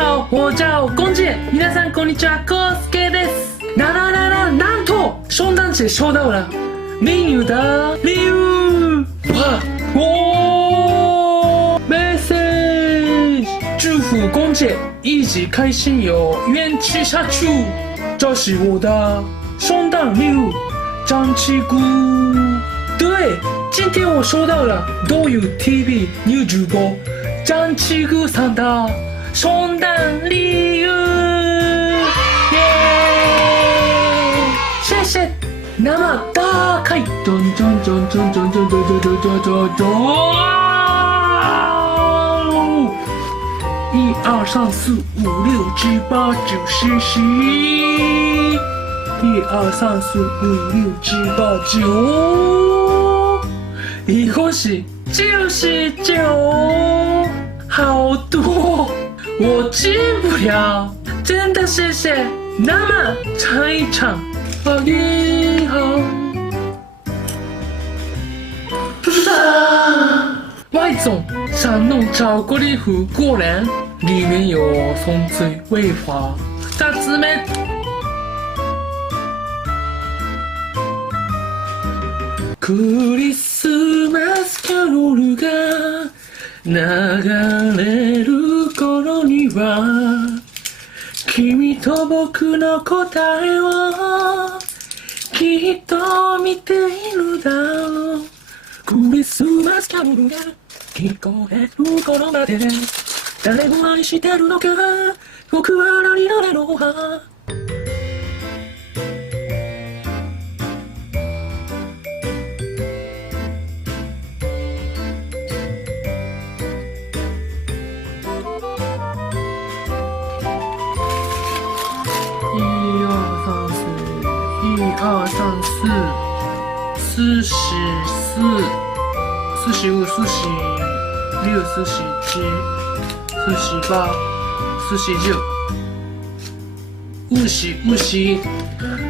好，我叫公介。皆さんこんにちは、Kosukeです。なんと圣诞节收到了美女的礼物！哇哦 ，message， 祝福公介一直开心有元气下去。这是我的圣诞礼物，张琪格。对，今天我收到了都有 TV 女主播张琪格さん的圣诞礼物，耶！谢谢。那么打开，咚咚咚咚咚咚咚咚咚咚咚咚！1、2、3、4、5、6、7、8、9、10、11。1、2、3、4、5、6、7、8、9。一共是99，好多，我记不了，真的谢谢。那么唱一唱。你好，外总想弄巧克力糊，果然里面有松脆味滑。2つ目。クリスマスキャロルが流れる頃には君と僕の答えをきっと見ているだろう。クリスマスキャロルが聞こえる頃まで誰を愛してるのか僕は何々のは1、2、3、4、44、45、46、47、48、49、50。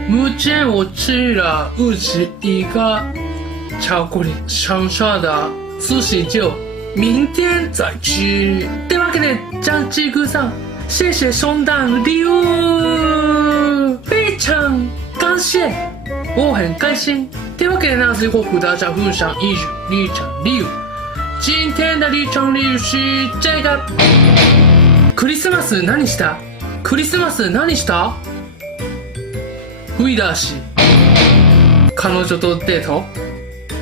目前我吃了51个巧克力剩下的49，明天再吃。というわけで张继哥さん，谢谢圣诞礼物，非常感谢，我很开心。というわけで呢，最后和大家分享一日日常礼物。今天的日常礼物是这个。クリスマス何した？クリスマス何した？冬だし。彼女とデート？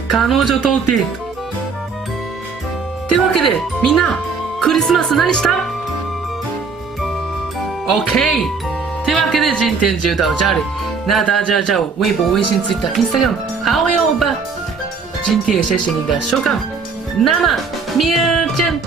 彼女とデート。というわけでみんなクリスマス何した？ OK。というわけで今天就到这里。那大家在我微博、微信、Twitter、Instagram 好友吧。今天也谢谢你的收看，那么明天见。